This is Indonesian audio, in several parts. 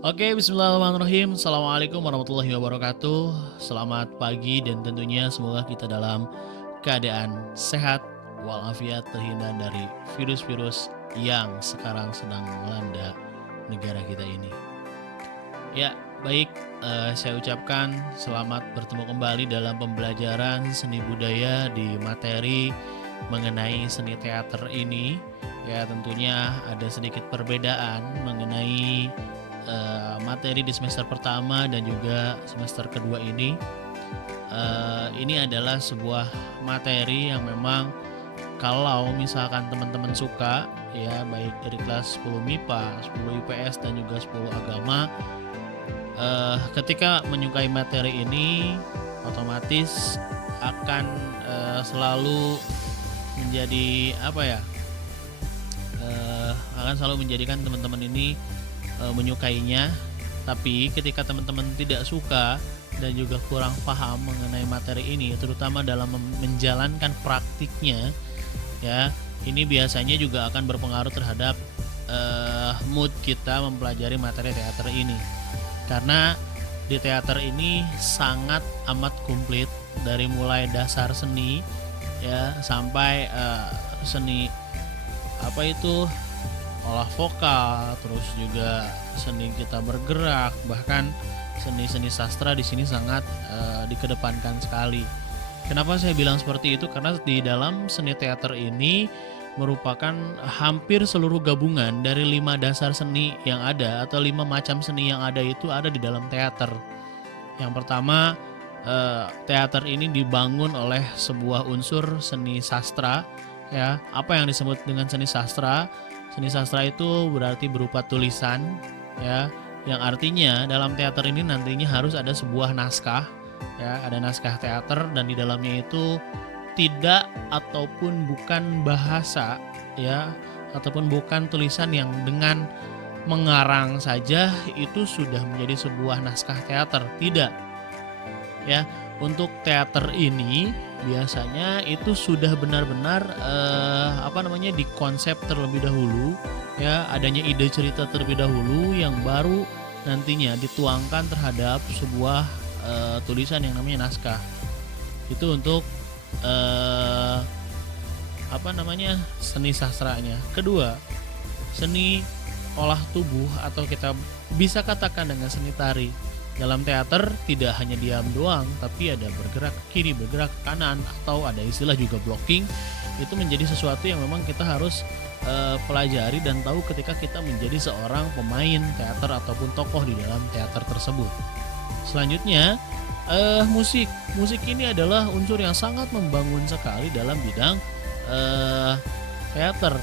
Oke, bismillahirrahmanirrahim. Assalamualaikum warahmatullahi wabarakatuh. Selamat pagi dan tentunya semoga kita dalam keadaan sehat walafiat, terhindar dari virus-virus yang sekarang sedang melanda negara kita ini. Ya, baik, saya ucapkan selamat bertemu kembali dalam pembelajaran seni budaya di materi mengenai seni teater ini. Ya, tentunya ada sedikit perbedaan mengenai materi di semester pertama dan juga semester kedua ini. Ini adalah sebuah materi yang memang kalau misalkan teman-teman suka, ya baik dari kelas 10 MIPA, 10 IPS dan juga 10 agama, ketika menyukai materi ini otomatis akan selalu menjadi apa ya? Akan selalu menjadikan teman-teman ini menyukainya. Tapi ketika teman-teman tidak suka dan juga kurang paham mengenai materi ini, terutama dalam menjalankan praktiknya, ya ini biasanya juga akan berpengaruh terhadap mood kita mempelajari materi teater ini. Karena di teater ini sangat amat komplit, dari mulai dasar seni ya sampai seni apa itu olah vokal, terus juga seni kita bergerak, bahkan seni-seni sastra di sini sangat dikedepankan sekali. Kenapa saya bilang seperti itu? Karena di dalam seni teater ini merupakan hampir seluruh gabungan dari 5 dasar seni yang ada atau 5 macam seni yang ada itu ada di dalam teater. Yang pertama, teater ini dibangun oleh sebuah unsur seni sastra. Ya, apa yang disebut dengan seni sastra? Seni sastra itu berarti berupa tulisan, ya, yang artinya dalam teater ini nantinya harus ada sebuah naskah, ya, ada naskah teater dan di dalamnya itu tidak ataupun bukan bahasa, ya, ataupun bukan tulisan yang dengan mengarang saja itu sudah menjadi sebuah naskah teater, tidak. Ya, untuk teater ini biasanya itu sudah benar-benar dikonsep terlebih dahulu, ya, adanya ide cerita terlebih dahulu yang baru nantinya dituangkan terhadap sebuah tulisan yang namanya naskah. Itu untuk seni sastranya. Kedua, seni olah tubuh atau kita bisa katakan dengan seni tari. Dalam teater tidak hanya diam doang, tapi ada bergerak ke kiri, bergerak ke kanan, atau ada istilah juga blocking. Itu menjadi sesuatu yang memang kita harus pelajari dan tahu ketika kita menjadi seorang pemain teater ataupun tokoh di dalam teater tersebut. Selanjutnya, musik. Musik ini adalah unsur yang sangat membangun sekali dalam bidang teater.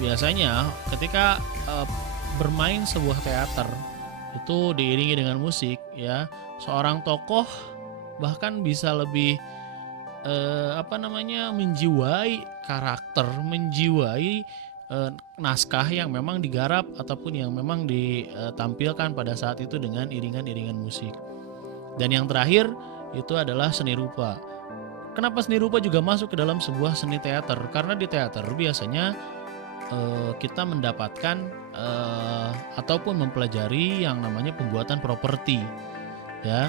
Biasanya ketika bermain sebuah teater itu diiringi dengan musik, ya, seorang tokoh bahkan bisa lebih menjiwai karakter, menjiwai naskah yang memang digarap ataupun yang memang ditampilkan pada saat itu dengan iringan-iringan musik. Dan yang terakhir itu adalah seni rupa. Kenapa seni rupa juga masuk ke dalam sebuah seni teater? Karena di teater biasanya kita mendapatkan ataupun mempelajari yang namanya pembuatan properti, ya.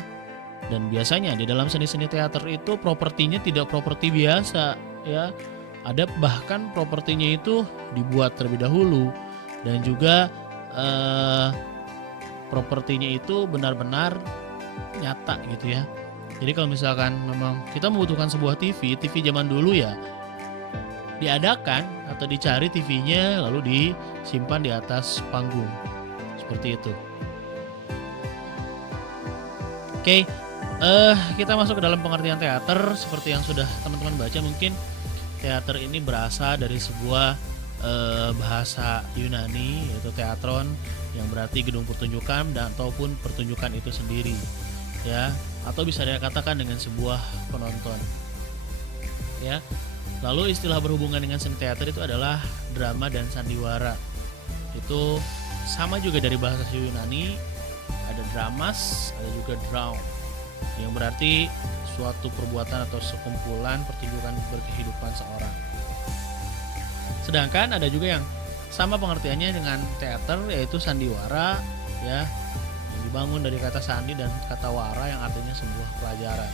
Dan biasanya di dalam seni-seni teater itu propertinya tidak properti biasa, ya. Ada bahkan propertinya itu dibuat terlebih dahulu dan juga propertinya itu benar-benar nyata gitu ya. Jadi kalau misalkan memang kita membutuhkan sebuah TV zaman dulu ya diadakan atau dicari TV-nya lalu disimpan di atas panggung. Seperti itu. Oke, kita masuk ke dalam pengertian teater. Seperti yang sudah teman-teman baca, mungkin teater ini berasal dari sebuah bahasa Yunani yaitu teatron, yang berarti gedung pertunjukan dan ataupun pertunjukan itu sendiri, ya, atau bisa dikatakan dengan sebuah penonton, ya. Lalu istilah berhubungan dengan seni teater itu adalah drama dan sandiwara. Itu sama juga dari bahasa Yunani, ada dramas, ada juga draum, yang berarti suatu perbuatan atau sekumpulan pertunjukan berkehidupan seorang. Sedangkan ada juga yang sama pengertiannya dengan teater, yaitu sandiwara, ya, yang dibangun dari kata sandi dan kata wara yang artinya sebuah pelajaran.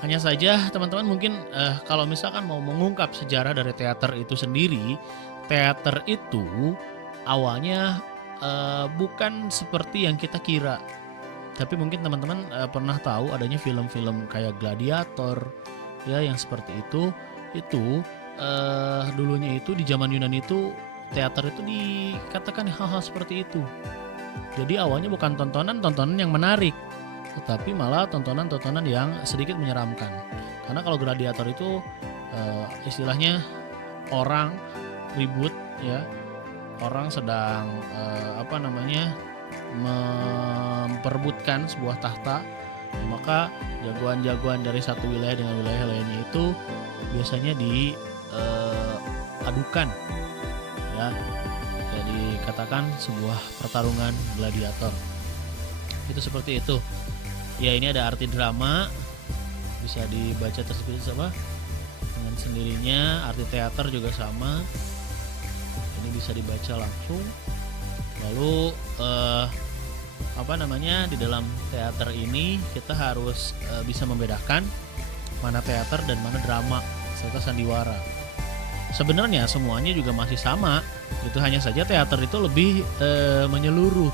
Hanya saja teman-teman mungkin kalau misalkan mau mengungkap sejarah dari teater itu sendiri, teater itu awalnya bukan seperti yang kita kira. Tapi mungkin teman-teman pernah tahu adanya film-film kayak Gladiator, ya, yang seperti itu dulunya itu di zaman Yunani itu teater itu dikatakan hal-hal seperti itu. Jadi awalnya bukan tontonan yang menarik, tetapi malah tontonan yang sedikit menyeramkan. Karena kalau Gladiator itu istilahnya orang ribut, ya, orang sedang memperebutkan sebuah tahta, maka jagoan-jagoan dari satu wilayah dengan wilayah lainnya itu biasanya diadukan, ya, jadi katakan sebuah pertarungan gladiator. Itu seperti itu. Ya, ini ada arti drama, bisa dibaca tersebut dengan sendirinya. Arti teater juga sama, ini bisa dibaca langsung. Lalu di dalam teater ini kita harus bisa membedakan mana teater dan mana drama serta sandiwara. Sebenarnya semuanya juga masih sama, itu hanya saja teater itu lebih menyeluruh,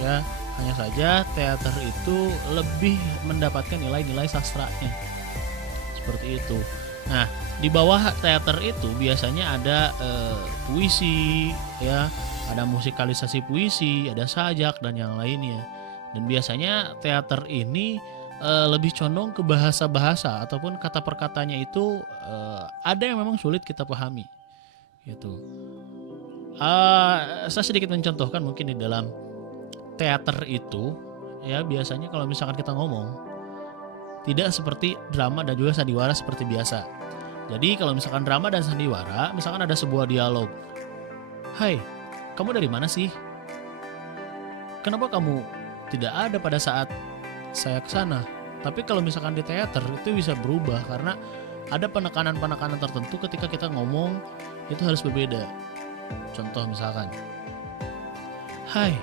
ya. Hanya saja teater itu lebih mendapatkan nilai-nilai sastranya, seperti itu. Nah, di bawah teater itu biasanya ada puisi, ya, ada musikalisasi puisi, ada sajak dan yang lainnya. Dan biasanya teater ini lebih condong ke bahasa-bahasa ataupun kata perkatanya itu ada yang memang sulit kita pahami, gitu. Saya sedikit mencontohkan mungkin di dalam teater itu, ya, biasanya kalau misalkan kita ngomong tidak seperti drama dan juga sandiwara seperti biasa. Jadi kalau misalkan drama dan sandiwara, misalkan ada sebuah dialog, "Hai, kamu dari mana sih? Kenapa kamu tidak ada pada saat saya kesana?" Tapi kalau misalkan di teater itu bisa berubah karena ada penekanan-penekanan tertentu ketika kita ngomong itu harus berbeda. Contoh misalkan, "Hai,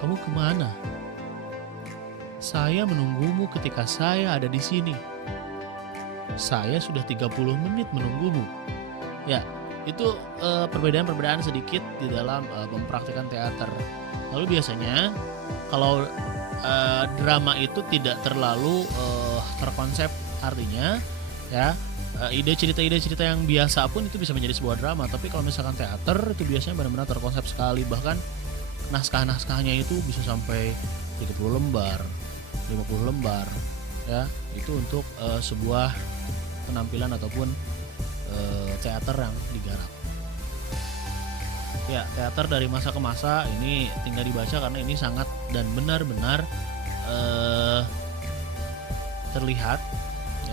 kamu kemana? Saya menunggumu ketika saya ada di sini. Saya sudah 30 menit menunggumu." Ya, itu perbedaan-perbedaan sedikit di dalam mempraktikkan teater. Lalu biasanya kalau drama itu tidak terlalu terkonsep, artinya, ya, ide cerita yang biasa pun itu bisa menjadi sebuah drama. Tapi kalau misalkan teater itu biasanya benar-benar terkonsep sekali, bahkan naskah-naskahnya itu bisa sampai 30 lembar, 50 lembar, ya, itu untuk sebuah penampilan ataupun teater yang digarap. Ya, teater dari masa ke masa ini tinggal dibaca karena ini sangat dan benar-benar terlihat,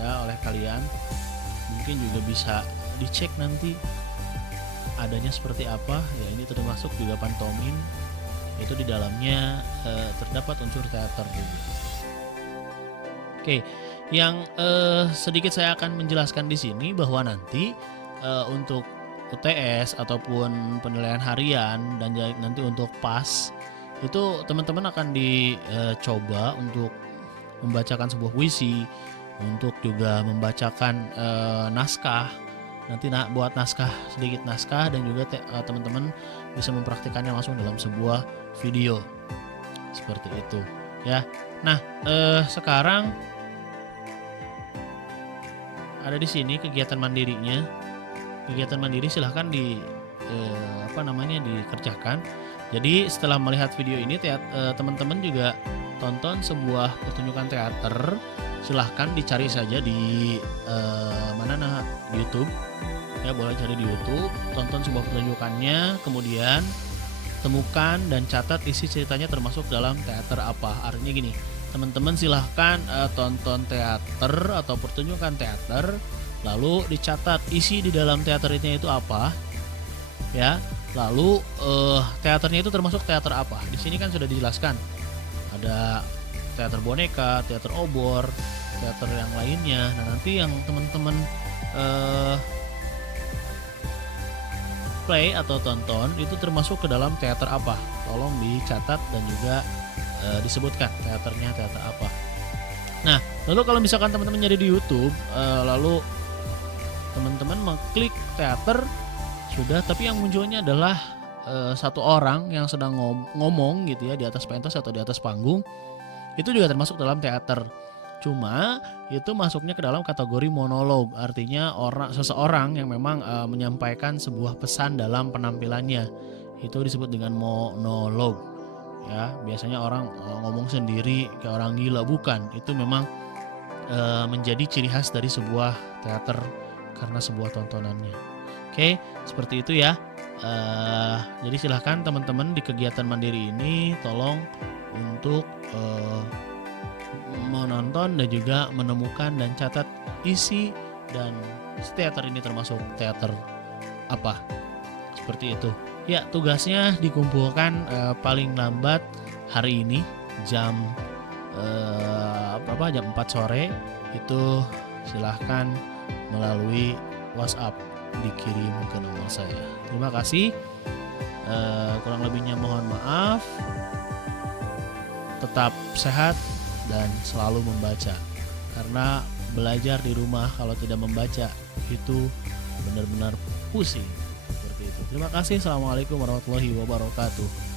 ya, oleh kalian. Mungkin juga bisa dicek nanti adanya seperti apa, ya. Ini termasuk juga pantomim, itu di dalamnya terdapat unsur teater juga. Oke, yang sedikit saya akan menjelaskan di sini bahwa nanti untuk UTS ataupun penilaian harian dan nanti untuk PAS itu teman-teman akan dicoba untuk membacakan sebuah puisi, untuk juga membacakan naskah. Nanti buat sedikit naskah dan juga teman-teman bisa mempraktikannya langsung dalam sebuah video seperti itu, ya. Nah, sekarang ada di sini kegiatan mandirinya. Kegiatan mandiri silahkan dikerjakan. Jadi setelah melihat video ini, teman-teman juga tonton sebuah pertunjukan teater. Silahkan dicari saja di YouTube, ya, boleh cari di YouTube, tonton sebuah pertunjukannya, kemudian temukan dan catat isi ceritanya termasuk dalam teater apa. Artinya gini, teman-teman silahkan tonton teater atau pertunjukan teater, lalu dicatat isi di dalam teaternya itu apa, ya. Lalu teaternya itu termasuk teater apa. Di sini kan sudah dijelaskan, ada teater boneka, teater obor, teater yang lainnya. Nah, nanti yang teman-teman play atau tonton itu termasuk ke dalam teater apa? Tolong dicatat dan juga disebutkan teaternya teater apa. Nah, lalu kalau misalkan teman-teman nyari di YouTube, lalu teman-teman mengklik teater sudah, tapi yang munculnya adalah satu orang yang sedang ngomong gitu ya di atas pentas atau di atas panggung, itu juga termasuk dalam teater. Cuma itu masuknya ke dalam kategori monolog, artinya seseorang yang memang menyampaikan sebuah pesan dalam penampilannya, itu disebut dengan monolog. Ya, biasanya orang ngomong sendiri kayak orang gila, bukan. Itu memang menjadi ciri khas dari sebuah teater karena sebuah tontonannya. Oke, seperti itu ya. Jadi silahkan teman-teman di kegiatan mandiri ini tolong untuk menonton dan juga menemukan dan catat isi dan teater ini termasuk teater apa, seperti itu ya. Tugasnya dikumpulkan paling lambat hari ini jam jam 4 sore. Itu silahkan melalui WhatsApp dikirim ke nomor saya. Terima kasih. Kurang lebihnya mohon maaf. Tetap sehat dan selalu membaca, karena belajar di rumah kalau tidak membaca itu benar-benar pusing. Seperti itu. Terima kasih. Assalamualaikum warahmatullahi wabarakatuh.